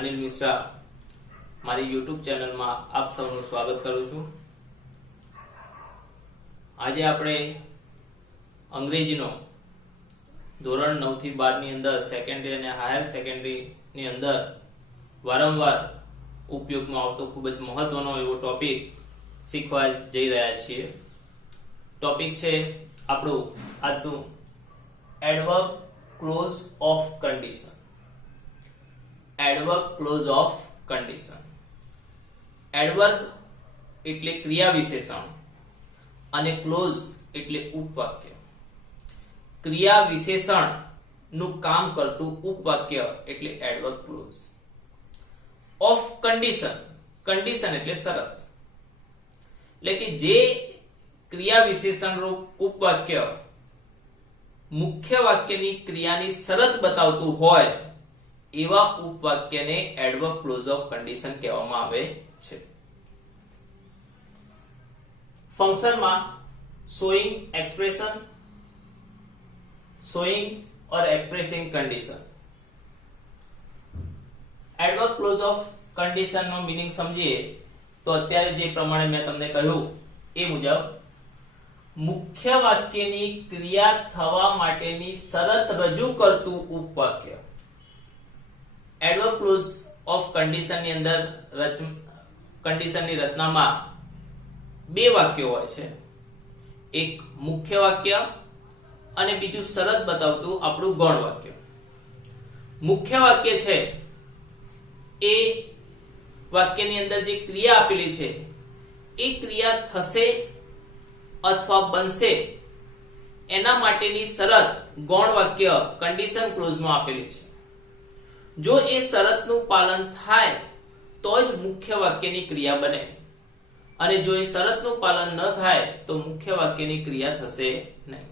अनिल मिश्रा मारी YouTube channel में आप सबનું स्वागत करू છું। આજે આપણે અંગ્રેજીનો ધોરણ 9 થી 12 ની અંદર સેકન્ડરી અને હાયર સેકન્ડરી ની અંદર વારંવાર ઉપયોગમાં આવતો ખૂબ જ મહત્વનો એવો ટોપિક શીખવા જઈ રહ્યા છીએ। ટોપિક છે આપણો આજનો adverb clause of condition. Adverb clause of condition. Adverb એટલે ક્રિયા વિશેષણ અને ક્લોઝ એટલે ઉપવાક્ય। ક્રિયા વિશેષણ નું કામ કરતું ઉપવાક્ય એટલે adverb clause of condition. Condition એટલે શરત, એટલે કે જે ક્રિયા વિશેષણ રૂપ ઉપવાક્ય મુખ્ય વાક્યની ક્રિયાની શરત બતાવતું હોય એવા ઉપવાક્યને એડવર્બ ક્લોઝ ઓફ કન્ડિશન કહેવામાં આવે છે। ફંક્શનમાં showing expression, showing or expressing condition। Adverb clause of condition નો મીનિંગ સમજીએ તો અત્યારે જે પ્રમાણે મેં તમને કહ્યું એ મુજબ મુખ્ય વાક્યની ક્રિયા થવા માટેની શરત રજૂ કરતું ઉપવાક્ય। એડવર્બ ક્લોઝ ઓફ કન્ડિશન ની અંદર કન્ડિશનની રચનામાં બે વાક્યો હોય છે, એક મુખ્ય વાક્ય અને બીજું શરત બતાવતું આપણું ગૌણ વાક્ય। મુખ્ય વાક્ય છે એ વાક્યની અંદર જે ક્રિયા આપેલી છે એ ક્રિયા થશે અથવા બનશે એના માટેની શરત ગૌણ વાક્ય કન્ડિશન ક્લોઝમાં આપેલી છે। જો એ શરતનું પાલન થાય તો જ મુખ્ય વાક્યની ક્રિયા બને અને જો એ શરતનું પાલન ન થાય તો મુખ્ય વાક્યની ક્રિયા થશે નહીં।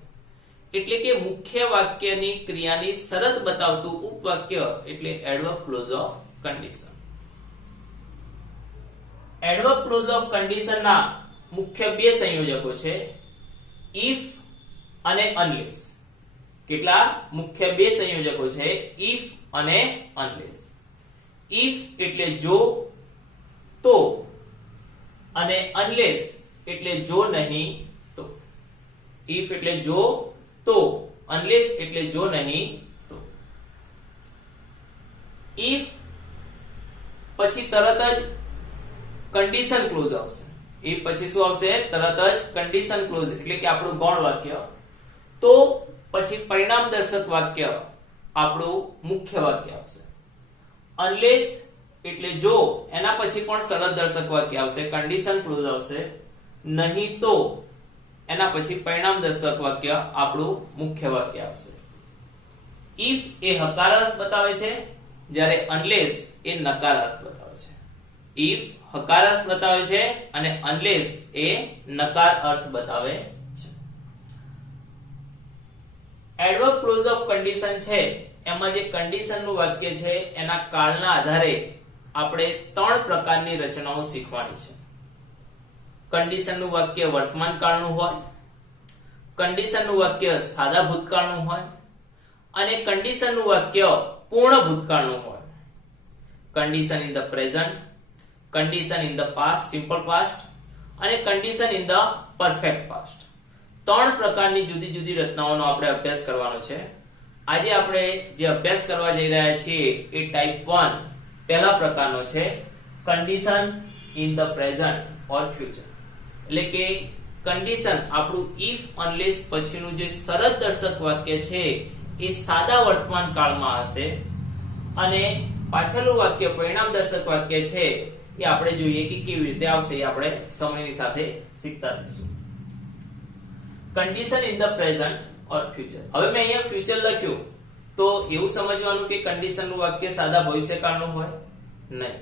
એટલે કે મુખ્ય વાક્યની ક્રિયાની શરત બતાવતું ઉપવાક્ય એટલે adverb clause of condition. Adverb clause of condition ના મુખ્ય બે સંયોજકો છે, if અને unless। કેટલા મુખ્ય બે સંયોજકો છે, if અને unless। if એટલે જો તો અને unless એટલે જો નહીં તો। if એટલે જો તો, unless એટલે જો નહીં તો। if પછી તરત જ કન્ડિશન ક્લોઝ આવશે। if પછી શું આવશે? તરત જ કન્ડિશન ક્લોઝ એટલે કે આપણું ગૌણ વાક્ય, તો પછી પરિણામ દર્શક વાક્ય આપણું મુખ્ય વાક્ય આવશે। unless એટલે જો, એના પછી પણ શરત દર્શક વાક્ય આવશે, કન્ડિશન ક્લોઝ આવશે, નહીં તો એના પછી પરિણામ દર્શક વાક્ય આપણું મુખ્ય વાક્ય આવશે। if એ હકાર અર્થ બતાવે છે જ્યારે unless એ નકાર અર્થ બતાવે છે। if હકાર અર્થ બતાવે છે અને unless એ નકાર અર્થ બતાવે છે। એડવર્બ ક્લોઝ ઓફ કન્ડિશન છે એમાં જે કન્ડિશન નું વાક્ય છે એના કાળના આધારે આપણે ત્રણ પ્રકારની રચનાઓ શીખવાની છે। કન્ડિશન નું વાક્ય વર્તમાન કાળનું હોય, કન્ડિશન નું વાક્ય સાદા ભૂતકાળનું હોય અને કન્ડિશન નું વાક્ય પૂર્ણ ભૂતકાળનું હોય। Condition in the present, condition in the past simple past અને condition in the perfect past. ત્રણ પ્રકારની જુદી જુદી રચનાઓનો આપણે અભ્યાસ કરવાનો છે। આજે આપણે જે અભ્યાસ કરવા જઈ રહ્યા છીએ એ ટાઈપ 1 પહેલા પ્રકારનો છે, condition in the present or future. એટલે કે કન્ડિશન આપણું if unless પછીનું જે શરત દર્શક વાક્ય છે એ સાદા વર્તમાન કાળમાં હશે અને પાછળનું વાક્ય પરિણામ દર્શક વાક્ય છે એ આપણે જોઈએ કે કેવી રીતે આવશે, એ આપણે સમયની સાથે શીખતા રહીશું। Condition in the present or future. હવે મેં અહીંયા ફ્યુચર લખ્યું તો એવું સમજવાનું કે કન્ડિશન નું વાક્ય સાદા ભવિષ્યકાળનું હોય? નહીં।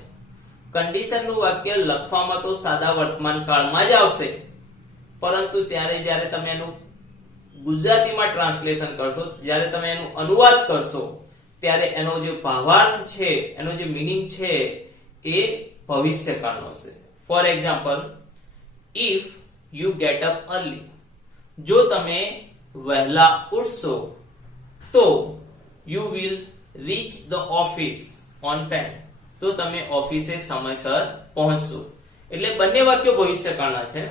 કન્ડિશન નું વાક્ય લખવામાં તો સાદા વર્તમાન કાળમાં જ આવશે, પરંતુ જ્યારે તમે એનું ગુજરાતીમાં ટ્રાન્સલેશન કરશો, જ્યારે તમે એનું અનુવાદ કરશો ત્યારે એનો જે ભાવાર્થ છે, એનો જે મીનિંગ છે એ ભવિષ્યકાળનો હશે। For example, if you get up early, જો તમે વહેલા ઉઠશો તો you will reach the office on time, તો તમે ઓફિસે સમયસર પહોંચશો. એટલે બંને વાક્યો ભવિષ્યકાળના છે,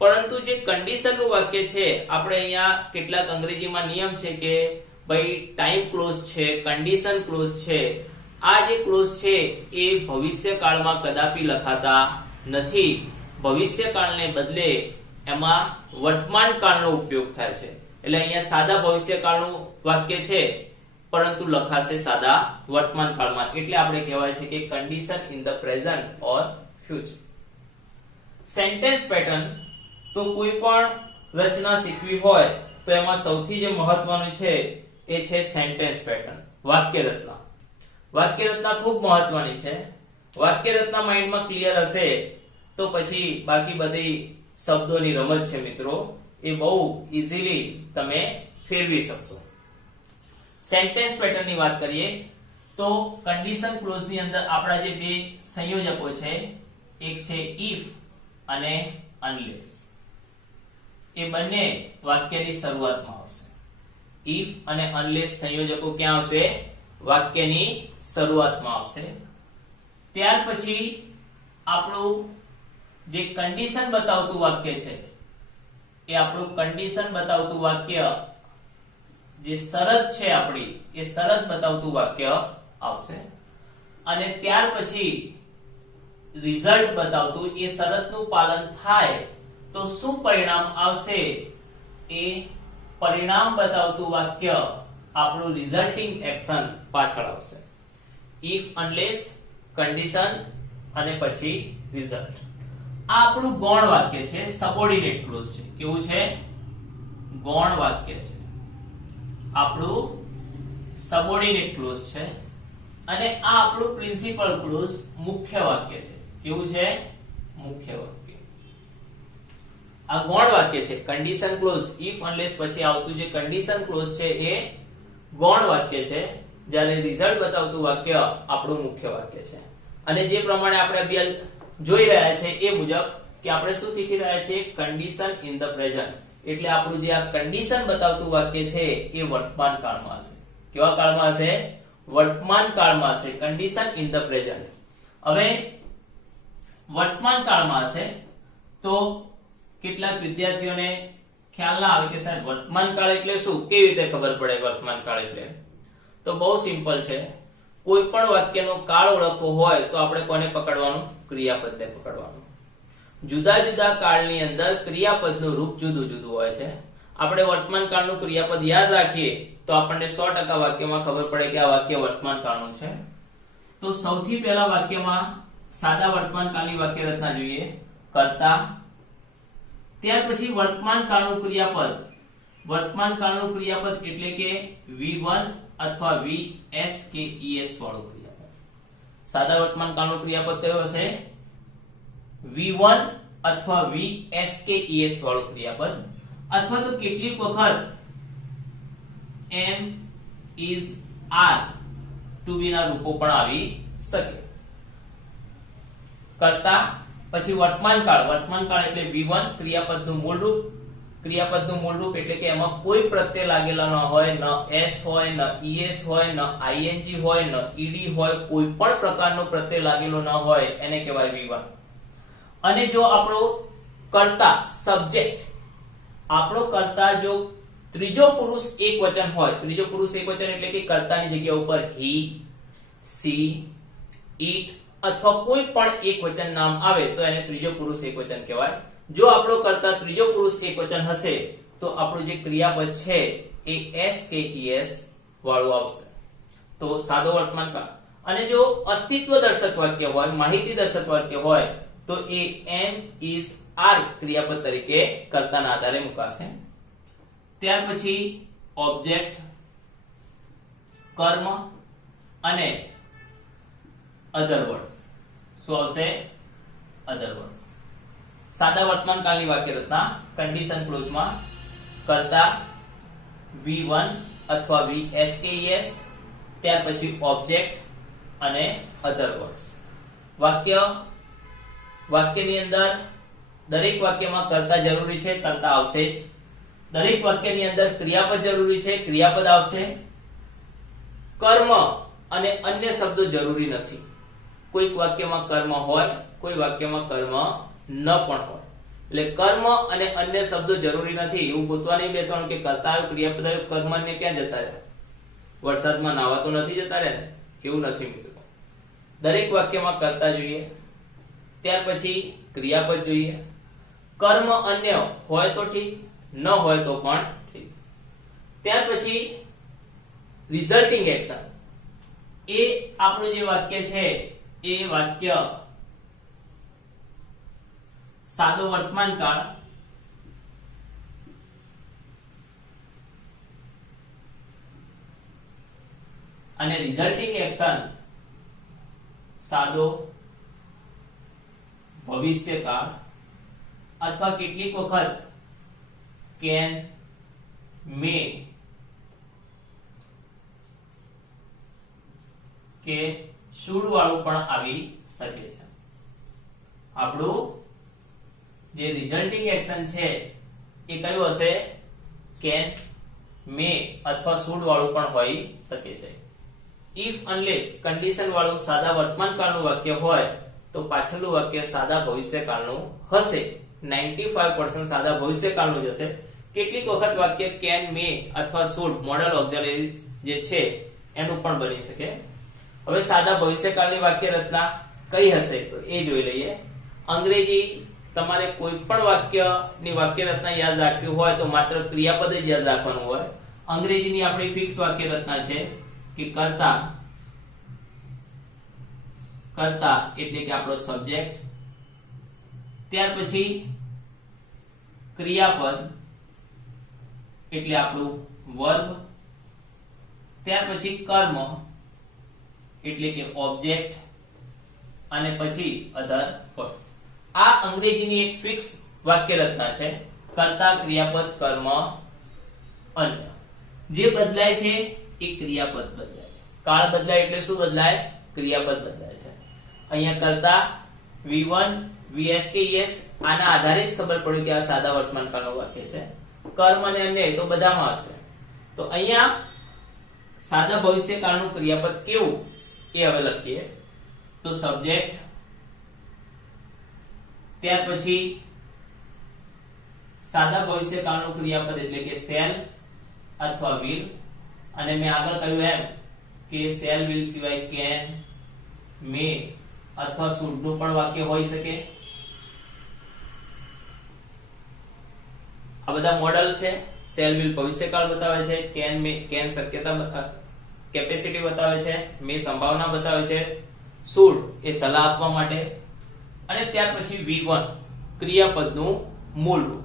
પરંતુ જે કન્ડિશનનું વાક્ય છે આપણે અહીંયા કેટલાક અંગ્રેજીમાં નિયમ છે કે ભાઈ ટાઈમ ક્લોઝ છે, કન્ડિશન ક્લોઝ છે. આ જે ક્લોઝ છે એ ભવિષ્યકાળમાં કદાપી લખાતા નથી. ભવિષ્યકાળને બદલે એમાં વર્તમાન કાળનો ઉપયોગ થાય છે. એટલે અહીંયા સાદા ભવિષ્યકાળનું વાક્ય છે પરંતુ લખાશે સાદા વર્તમાન કાળમાં. એટલે આપણે કહેવાય છે કે condition in the present or future. Sentence pattern, તો કોઈ પણ રચના શીખવી હોય તો એમાં સૌથી જે મહત્વનું છે એ છે સેન્ટેન્સ પેટર્ન, વાક્ય રચના. વાક્ય રચના ખૂબ મહત્વની છે. વાક્ય રચના માઇન્ડમાં ક્લિયર હશે તો પછી બાકી બધી શબ્દોની રમત છે મિત્રો, એ બહુ ઈઝીલી તમે ફેરવી શકશો. સેન્ટેન્સ પેટર્નની વાત કરીએ તો કન્ડિશન ક્લોઝ ની અંદર આપણા જે બે સંયોજકો છે, એક છે if અને unless. એ બંને વાક્યની શરૂઆતમાં આવશે. if અને unless સંયોજકો ક્યાં આવશે? વાક્યની શરૂઆતમાં આવશે. ત્યાર પછી આપણું જે કન્ડિશન બતાવતું વાક્ય છે એ આપણું કન્ડિશન બતાવતું વાક્ય, જે શરત છે આપણી, એ શરત બતાવતું વાક્ય આવશે. અને ત્યાર પછી રિઝલ્ટ બતાવતું, એ શરતનું પાલન થાય તો શું પરિણામ આવશે એ પરિણામ બતાવતું વાક્ય, આપણું રિઝલ્ટિંગ એક્શન પાછળ આવશે. if, unless, condition અને પછી રિઝલ્ટ. આ આપણું ગૌણ વાક્ય છે, સબોર્ડિનેટ ક્લોઝ છે. કેવું છે? ગૌણ વાક્ય છે, આપણું સબોર્ડિનેટ ક્લોઝ છે. અને આ આપણું પ્રિન્સિપલ ક્લોઝ મુખ્ય વાક્ય છે. કેવું છે? મુખ્ય વાક્ય. આ ગૌણ વાક્ય છે. કન્ડિશન ક્લોઝ if, unless પછી આવતું જે કન્ડિશન ક્લોઝ છે એ ગૌણ વાક્ય છે, જ્યારે રિઝલ્ટ બતાવતું વાક્ય આપણું મુખ્ય વાક્ય છે. અને જે પ્રમાણે આપણે અભ્યાસ જોઈ રહ્યા છે એ મુજબ કે આપણે શું શીખી રહ્યા છીએ? Condition in the present. એટલે આપણું જે આ કન્ડિશન બતાવતું વાક્ય છે એ વર્તમાન કાળમાં હશે. કેવા કાળમાં હશે? વર્તમાન કાળમાં હશે. Condition in the present. હવે વર્તમાન કાળમાં હશે તો કેટલાક વિદ્યાર્થીઓને ખ્યાલ ના આવે કે સાહેબ વર્તમાન કાળ એટલે શું, કેવી રીતે ખબર પડે વર્તમાન કાળ એટલે? તો બહુ સિમ્પલ છે. કોઈ પણ વાક્યનો કાળ ઓળખવો હોય તો આપણે કોને પકડવાનું? ક્રિયાપદને પકડવાનું. જુદા જુદા કાળની અંદર ક્રિયાપદનું રૂપ જુદું જુદું હોય છે. આપણે વર્તમાન કાળનું ક્રિયાપદ યાદ રાખીએ તો આપણને 100% વાક્યમાં ખબર પડે કે આ વાક્ય વર્તમાન કાળનું છે. તો સૌથી પહેલા વાક્યમાં સાદા વર્તમાન કાળની વાક્ય રચના જોઈએ. કર્તા, ત્યાર પછી વર્તમાન કાળનું ક્રિયાપદ. વર્તમાન કાળનું ક્રિયાપદ એટલે કે V1 અથવા VS કે ES વાળું ક્રિયાપદ. સાદા વર્તમાન કાળનું ક્રિયાપદ કયો હશે? V1 અથવા VS કે ES વાળું ક્રિયાપદ. અથવા તો કેટલીક વખત am, is, are to be ના રૂપો પણ આવી શકે. કર્તા પછી વર્તમાન કાળ. વર્તમાન કાળ એટલે V1 ક્રિયાપદનું મૂળ રૂપ. ક્રિયાપદનું મૂળ રૂપ એટલે કે એમાં કોઈ પ્રત્યય લાગેલા ન હોય, ન s હોય, ન es હોય, ન ing હોય, ન ed હોય, કોઈ પણ પ્રકારનો પ્રત્યય લાગેલો ન હોય એને કહેવાય V1. અને જો આપણો કર્તા સબ્જેક્ટ, આપણો કર્તા જો ત્રીજો પુરુષ એકવચન હોય, ત્રીજો પુરુષ એકવચન એટલે કે કર્તાની જગ્યા ઉપર he, she, it અથવા કોઈ પણ એકવચન નામ આવે તો એને ત્રીજો પુરુષ એકવચન કહેવાય. જો આપણો કર્તા ત્રીજો પુરુષ એકવચન હશે તો આપણું જે ક્રિયાપદ છે એ s કે es વાળું આવશે. તો સાદો વર્તમાન કાળ. અને જો અસ્તિત્વ દર્શક વાક્ય હોય, માહિતી દર્શક વાક્ય હોય તો એ am, is, are ક્રિયાપદ તરીકે કર્તાના આધારે મુકાશે. ત્યાર પછી ઓબ્જેક્ટ, કર્મ અને અધર વર્ડ્સ. શું આવશે? અધર વર્ડ્સ. સાદા વર્તમાન કાળની વાક્ય રચના કન્ડિશન ક્લોઝમાં કર્તા V1 અથવા VS કે ES, ત્યાર પછી ઓબ્જેક્ટ અને અધર વર્ડ્સ. વાક્યની અંદર દરેક વાક્યમાં કર્તા જરૂરી છે, કર્તા આવશે જ. દરેક વાક્યની અંદર ક્રિયાપદ જરૂરી છે, ક્રિયાપદ આવશે. કર્મ અને અન્ય શબ્દો જરૂરી નથી. કોઈક વાક્યમાં કર્મ હોય, કોઈ વાક્યમાં કર્મ ન પણ હોય. એટલે કર્મ અને અન્ય શબ્દો જરૂરી નથી. એવું ગોતવા નહીં બેસવાનું કે કર્તા આવ્યું, ક્રિયાપદ આવ્યું, કર્મ ને ક્યાં જતા રહ્યા? વરસાદમાં નાવા તો નથી જતા રહ્યા ને? કેવું નથી મિત્રો. દરેક વાક્યમાં કર્તા જોઈએ, ત્યાર પછી ક્રિયાપદ જોઈએ. કર્મ અન્ય હોય તો ઠીક, ન હોય તો પણ ઠીક. ત્યાર પછી રિઝલ્ટિંગ એક્શન, એ આપણું જે વાક્ય છે એ વાક્ય સાદો વર્તમાન કાળ અને રિઝલ્ટિંગ એક્શન સાદો ભવિષ્યકાળ અથવા કેટલીક વખત કેન, મે કે શુડ વાળું પણ આવી શકે છે. આપણું જે રિઝલ્ટિંગ એક્શન છે એ કયું હશે? કેન, મે અથવા શુડ વાળું પણ હોઈ શકે છે. ઇફ અનલેસ કન્ડિશન વાળું સાદા વર્તમાન કાળનું વાક્ય હોય તો પાછળનું વાક્ય સાદા ભવિષ્યકાળનું હશે. 95% સાદા ભવિષ્યકાળનું જ હશે. કેટલીક વખત વાક્ય કેન, મે અથવા શુડ મોડલ ઓક્ઝિલરીઝ જે છે એનું પણ બની શકે. હવે સાદા ભવિષ્યકાળની વાક્ય રચના કઈ હશે તો એ જોઈ લઈએ. અંગ્રેજી તમારે કોઈ પણ વાક્યની વાક્ય રચના યાદ રાખવી હોય તો માત્ર ક્રિયાપદ જ યાદ રાખવાનું હોય. અંગ્રેજીની આપણી ફિક્સ વાક્ય રચના છે કે કર્તા, કર્તા એટલે કે આપણો સબ્જેક્ટ, ત્યાર પછી ક્રિયાપદ એટલે આપણું વર્બ, ત્યાર પછી કર્મ એટલે કે ઓબ્જેક્ટ અને પછી અધર વર્બ્સ. આ અંગ્રેજીની એક ફિક્સ વાક્ય રચના છે. કર્તા, ક્રિયાપદ, કર્મ, અન્ય. જે બદલાય છે એ ક્રિયાપદ બદલાય છે. કાળ બદલાય એટલે શું બદલાય? ક્રિયાપદ બદલાય છે. અહીંયા કર્તા V1 VS કે ES આના આધારે જ ખબર પડી કે આ સાદા વર્તમાન કાળનું વાક્ય છે. કર્મ અને અન્ય તો બધામાં હશે. તો અહીંયા સાદા ભવિષ્યકાળનું ક્રિયાપદ કેવું એ હવે લખીએ. તો સબ્જેક્ટ, ત્યાર પછી સાદા ભવિષ્યકાળનું ક્રિયાપદ એટલે કે શેલ અથવા will, અને મેં આગળ કહ્યું એમ કે શેલ, will સિવાય કેન, મે અથવા શુડ નું પણ વાક્ય હોઈ શકે. આ બધા મોડલ છે. શેલ, will ભવિષ્યકાળ બતાવે છે, કેન, મે, કેન શક્યતા કેપેસિટી બતાવે છે, મે સંભાવના બતાવે છે, શુડ એ સલાહ આપવા માટે, અને ત્યાર પછી V1 ક્રિયાપદનું મૂળ રૂપ,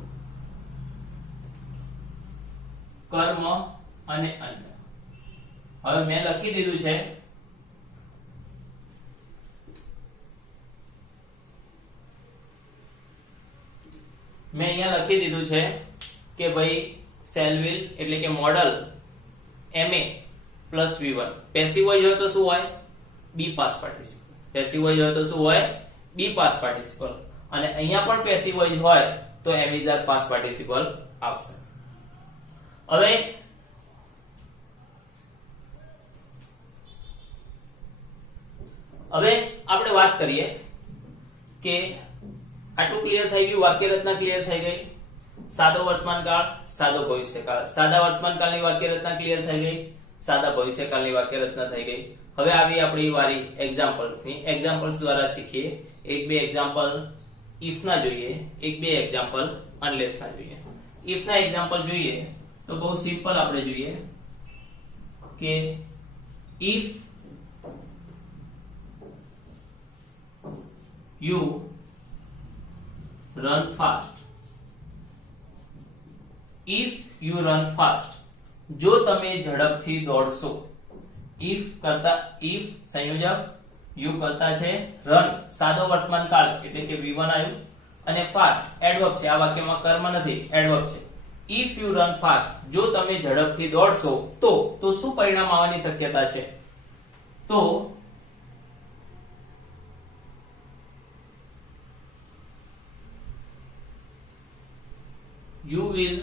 કર્મ અને અન્ય. હવે મેં લખી દીધું છે કે ભાઈ શેલ, will એટલે કે model MA plus V1. Passive voice હોય તો શું હોય? બી પાસ પાર્ટિસિપલ. પેસિવ વોઇસ હોય તો શું હોય? બી પાસ પાર્ટિસિપલ. અને અહીંયા પણ પેસિવ વોઇસ હોય તો એમ ઇઝ આર પાસ પાર્ટિસિપલ આવશે. હવે આપણે વાત કરીએ કે આટલું ક્લિયર થઈ ગયું, વાક્ય રચના ક્લિયર થઈ ગઈ. સાદો વર્તમાન કાળ, સાદો ભવિષ્યકાળ. સાદા વર્તમાન કાળની વાક્ય રચના ક્લિયર થઈ ગઈ, સાદા ભવિષ્યકાળની વાક્ય રચના થઈ ગઈ. હવે આવી આપણી વારી એક્ઝામ્પલ્સ ની. એક્ઝામ્પલ્સ દ્વારા શીખીએ. એક બે એક્ઝામ્પલ ઇફ ના જોઈએ, એક બે એક્ઝામ્પલ અનલેસ ના જોઈએ. ઇફ ના એક્ઝામ્પલ જોઈએ તો બહુ સિમ્પલ આપણે જોઈએ કે if you run fast. If you run fast, જો તમે ઝડપથી દોડશો. if કરતા if સંયોજક, you કરતા છે run સાદો વર્તમાન કાળ એટલે કે V1 આવ્યું, અને fast એડવર્બ છે. આ વાક્યમાં કર્મ નથી, એડવર્બ છે. if you run fast, જો તમે ઝડપથી દોડશો તો શું પરિણામ આવવાની શક્યતા છે? તો you will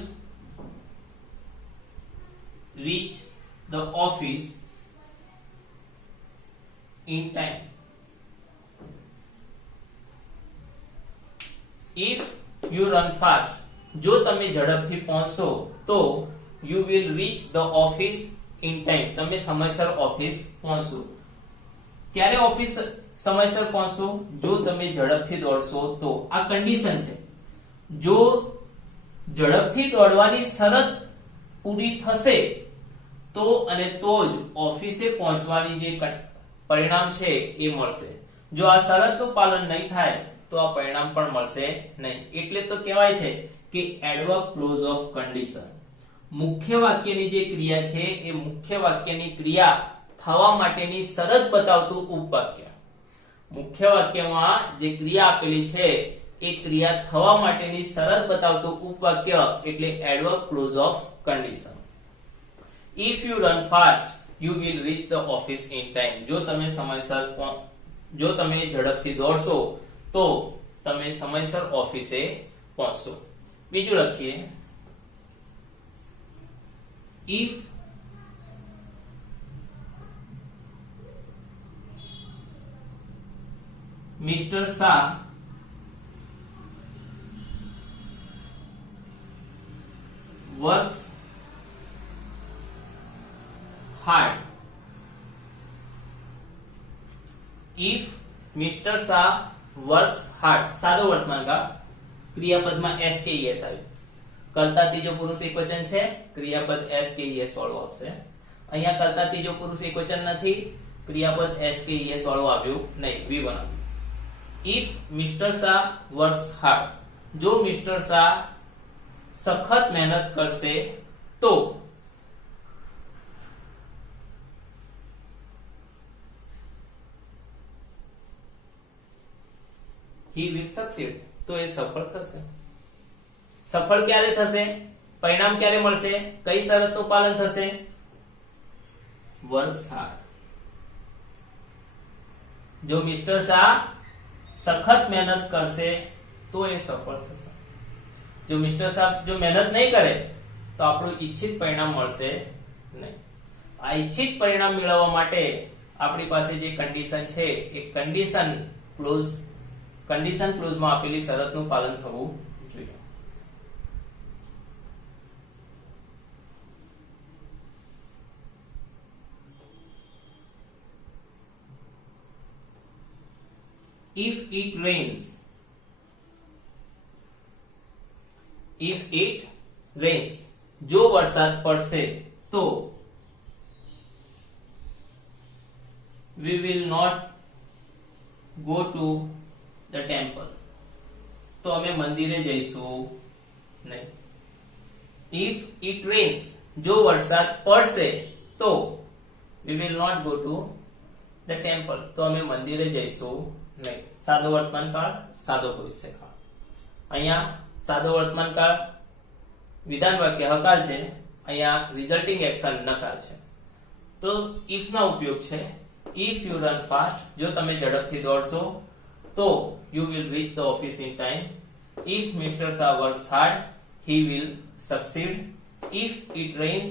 reach the office in time. If you run fast, જો તમે ઝડપથી પહોંચશો તો you will reach the office in time, તમે સમયસર ઓફિસ પહોંચશો. ક્યારે ઓફિસ સમયસર પહોંચશો? જો તમે ઝડપથી દોડશો તો. આ કન્ડિશન છે. જો ઝડપથી દોડવાની શરત પૂરી થશે તો અને તો જ ઓફિસે પહોંચવાની જે પરિણામ છે એ મળશે. જો આ શરતનું પાલન નહીં થાય તો આ પરિણામ પણ મળશે નહીં. એટલે તો કહેવાય છે કે એડવર્બ ક્લોઝ ઓફ કન્ડિશન. મુખ્ય વાક્યની જે ક્રિયા છે એ મુખ્ય વાક્યની ક્રિયા થવા માટેની શરત બતાવતું ઉપવાક્ય. મુખ્ય વાક્યમાં જે ક્રિયા આપેલી છે એ ક્રિયા થવા માટેની શરત બતાવતું ઉપવાક્ય એટલે adverb clause of condition. If you run fast, you will reach the office in time. જો તમે ઝડપથી દોડશો તો તમે સમયસર ઓફિસે પહોંચશો. બીજું લખીએ. If Mr. Shah works hard. If Mr. Shah works hard, સાદો વર્તમાન કાળ, ક્રિયાપદમાં s કે es આવ્યું. કર્તા ત્રીજો પુરુષ એકવચન છે, ક્રિયાપદ s કે es વાળું આવશે. અહીંયા કર્તા ત્રીજો પુરુષ એકવચન નથી, ક્રિયાપદ s કે es વાળું આવ્યું નહીં, v1 આવ્યું. If Mr. Shah works hard, જો મિસ્ટર શાહ સખત મહેનત કરશે તો he will succeed, તો એ સફળ થશે. સફળ ક્યારે થશે? પરિણામ ક્યારે મળશે? કઈ શરતનું પાલન થશે? Works hard. જો મિસ્ટર શાહ સખત મહેનત કરશે તો એ સફળ થશે. જો મિસ્ટર શાહ જો મહેનત નહીં કરે તો આપણું ઈચ્છિત પરિણામ મળશે નહીં. આ ઈચ્છિત પરિણામ મેળવવા માટે આપણી પાસે જે કન્ડિશન છે એ કન્ડિશન ક્લોઝમાં આપેલી શરતનું પાલન થવું જોઈએ. If it rains, જો વરસાદ પડશે તો we will not go to the temple, તો અમે મંદિરે જઈશું નહીં. If it rains, જો વરસાદ પડશે તો we will not go to the temple, તો અમે મંદિરે જઈશું નહીં. સાદો વર્તમાન કાળ, સાદો ભવિષ્યકાળ. અહીંયા સાદો વર્તમાન કાળ વિધાન વાક્ય હકાર છે, અહીંયા રિઝલ્ટિંગ એક્શન નકાર છે. તો if ના ઉપયોગ છે. If you run fast, જો તમે ઝડપથી દોડશો તો you will reach the office in time. If Mr. Shah works hard, he will succeed. If it rains,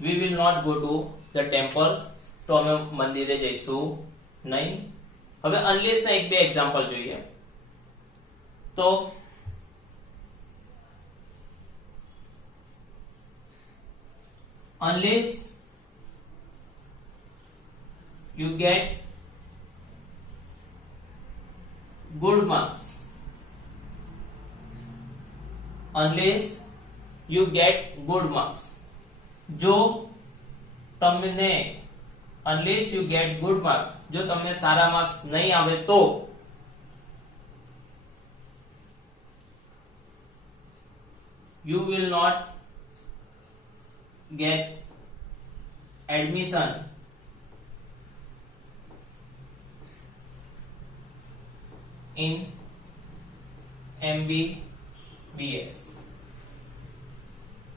we will not go to the temple, તો અમે મંદિરે જઈશું નહીં. હવે અનલેસ ના એક બે એક્ઝામ્પલ જોઈએ. તો unless you get good marks, unless you get good marks, જો તમને unless you get good marks, જો તમને સારા માર્ક્સ નહીં આવે તો you will not get admission in MBBS,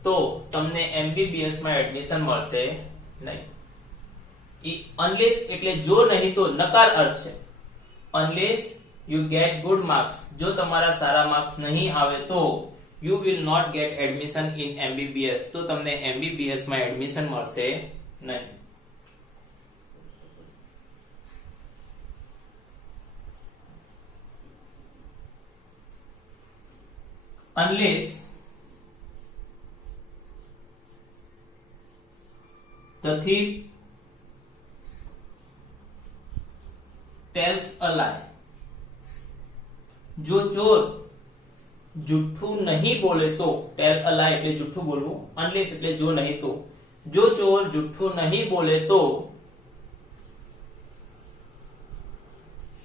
તો તમને MBBS માં એડમિશન મળશે નહીં. અનલેસ એટલે જો નહીં તો નકાર અર્થ છે. Unless you get good marks, જો તમારા સારા માર્ક્સ નહીં આવે તો you will not get admission in MBBS, તો તમને MBBS માં એડમિશન મળશે નહીં. unless the thief tells a lie. જો ચોર જૂઠું નહીં બોલે તો, ટેલ અ લાય એટલે જૂઠું બોલવું, અનલેસ એટલે જો નહીં તો, જો ચોર જૂઠું નહીં બોલે તો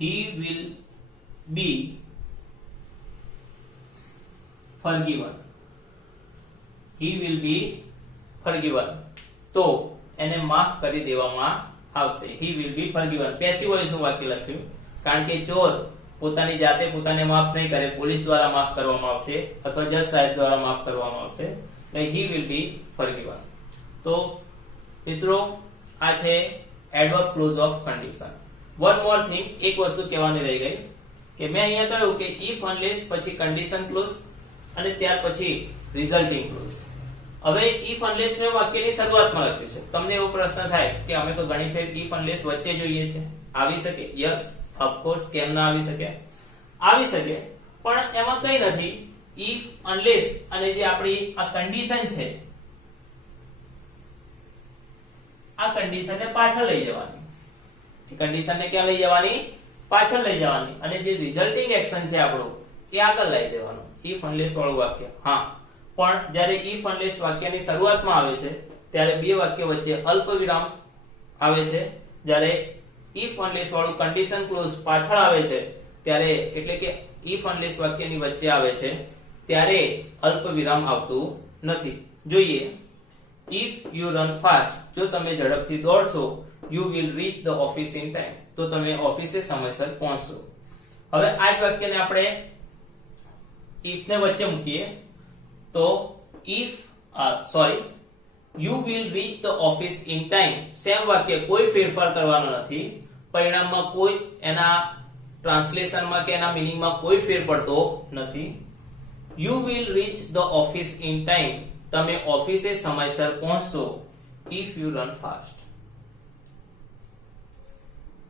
he will be forgiven. he will be forgiven તો એને માફ કરી દેવામાં આવશે. he will be forgiven. Passive voice નું વાક્ય લખ્યું કારણ કે ચોર પોતાની જાતે પોતાને માફ નહીં કરે, પોલીસ દ્વારા માફ કરવામાં આવશે અથવા જજ સાહેબ દ્વારા માફ કરવામાં આવશે. he will be forgiven. તો મિત્રો આ છે adverb clause of condition. One more thing, એક વસ્તુ કહેવાની રહી ગઈ કે મેં અહીંયા કહ્યું કે if unless પછી કન્ડિશન ક્લોઝ અને ત્યાર પછી રિઝલ્ટિંગ ક્લોઝ. હવે if unless મેં વાક્યની શરૂઆતમાં લખ્યું છે. તમને એવો પ્રશ્ન થાય કે અમે તો ઘણી ફેર if unless વચ્ચે જોઈએ છે, આવી શકે? યસ, ઓફ કોર્સ, કેમ ના આવી શકે? આવી શકે, પણ એમાં કઈ નથી. if unless અને જે આપણી આ કન્ડિશન છે, આ કન્ડિશનને પાછળ લઈ જવાની. કન્ડિશનને ક્યાં લઈ જવાની? પાછળ લઈ જવાની. અને જે રિઝલ્ટિંગ એક્શન છે આપણું એ આગળ લઈ દેવાનું. if unless વાળું વાક્ય. હા, પણ જ્યારે if unless વાક્યની શરૂઆતમાં આવે છે ત્યારે બે વાક્ય વચ્ચે અલ્પ વિરામ આવે છે. જ્યારે if unless વાળું કન્ડિશન ક્લોઝ પાછળ આવે છે ત્યારે, એટલે કે if unless વાક્યની વચ્ચે આવે છે ત્યારે અલ્પ વિરામ આવતું નથી. જોઈએ, if you run fast, જો તમે ઝડપથી દોડશો, you will reach the office in time, તો તમે ઓફિસે સમયસર પહોંચશો. હવે આ જ વાક્યને આપણે if ને વચ્ચે મૂકીએ તો you will reach the office in time. Same વાક્ય, કોઈ ફેરફાર કરવાનો નથી, પરિણામમાં કોઈ, એના ટ્રાન્સલેશનમાં કે એના મીનિંગમાં કોઈ ફેર પડતો નથી. you will reach the office in time, તમે ઓફિસે સમયસર પહોંચશો if you run fast.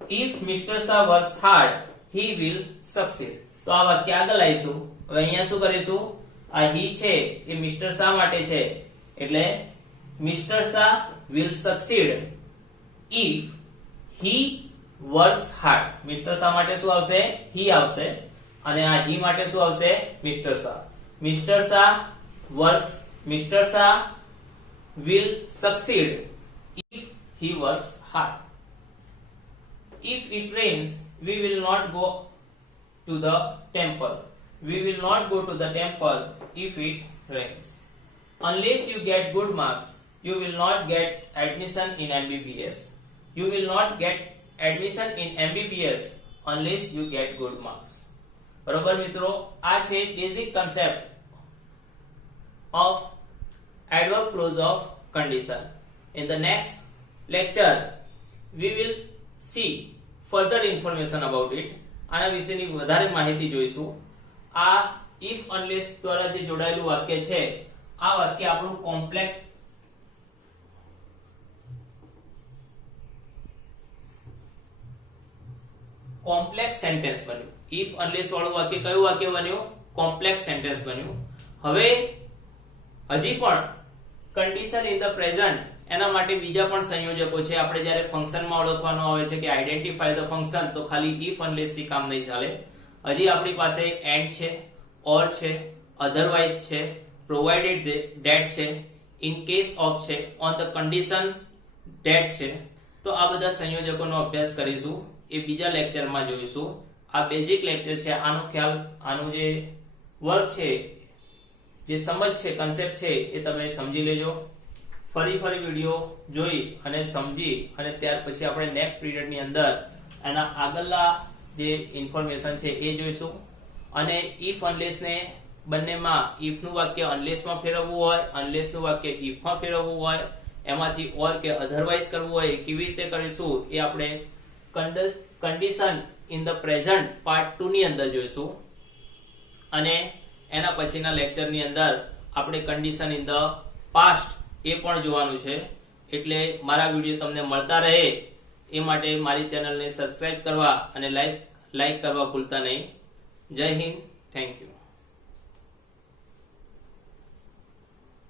if Mr. Shah works hard, he will succeed. તો આ વાક્ય આગળ આવીશું. હવે અહીંયા શું કરીશું? આ he છે એ મિસ્ટર શાહ માટે છે, એટલે Mr. Shah will succeed if he works hard. Mr. Shah માટે શું આવશે? he આવશે, અને આ he માટે શું આવશે? Mr. Shah. Mr. Shah will succeed if he works hard. If it rains, we will not go to the temple. We will not go to the temple if it rains. Unless you get good marks, you will not get admission in MBBS. You will not get admission in MBBS unless you get good marks. બરોબર મિત્રો, આ છે basic concept of adverb clause of condition. In the next lecture, we will see further information about it. આના વિશેની વધારે માહિતી જોઈશું. આ if unless દ્વારા જે જોડાયેલું વાક્ય છે, આ વાક્ય આપણું કોમ્પ્લેક્સ સેન્ટેન્સ બન્યું. if unless વાળું વાક્ય કયું વાક્ય બન્યું? કોમ્પ્લેક્સ સેન્ટેન્સ બન્યું. હવે હજી પણ કન્ડિશન ઇન ધ પ્રેઝન્ટ, એના માટે બીજા પણ સંયોજકો છે. આપણે જ્યારે ફંક્શનમાં ઓળખવાનું આવે છે કે આઈડેન્ટિફાય ધ ફંક્શન, તો ખાલી if unless થી કામ નહીં ચાલે. હજી આપણી પાસે એન્ડ છે, ઓર છે, અધરવાઇઝ છે, પ્રોવાઇડેડ ધેટ છે, ઇન કેસ ઓફ છે, ઓન ધ કન્ડિશન ધેટ છે. તો આ બધા સંયોજકોનો અભ્યાસ કરીશું, એ બીજા લેક્ચરમાં જોઈશું. આ બેઝિક લેક્ચર છે, આનો ખ્યાલ, આનું જે વર્ક છે, જે સમજ છે, કન્સેપ્ટ છે, એ તમે સમજી લેજો. ફરી વિડિયો જોઈ અને સમજી અને ત્યાર પછી આપણે નેક્સ્ટ પીરિયડની અંદર એના આગળના જે ઇન્ફોર્મેશન છે એ જોઈશું. અને if unless ને બંનેમાં if નું વાક્ય unless માં ફેરવવું હોય, unless નું વાક્ય if માં ફેરવવું હોય, એમાંથી or કે otherwise કરવું હોય, કેવી રીતે કરીશું એ આપણે condition in the present part 2 ની અંદર જોઈશું. અને એના પછીના લેક્ચરની અંદર આપણે કન્ડિશન ઇન ધ પાસ્ટ એ પણ જોવાનું છે. એટલે મારા વિડીયો તમને મળતા રહે એ માટે મારી ચેનલને સબસ્ક્રાઇબ કરવા અને લાઈક કરવા ભૂલતા નહીં. જય હિન્દ, થેન્ક યુ.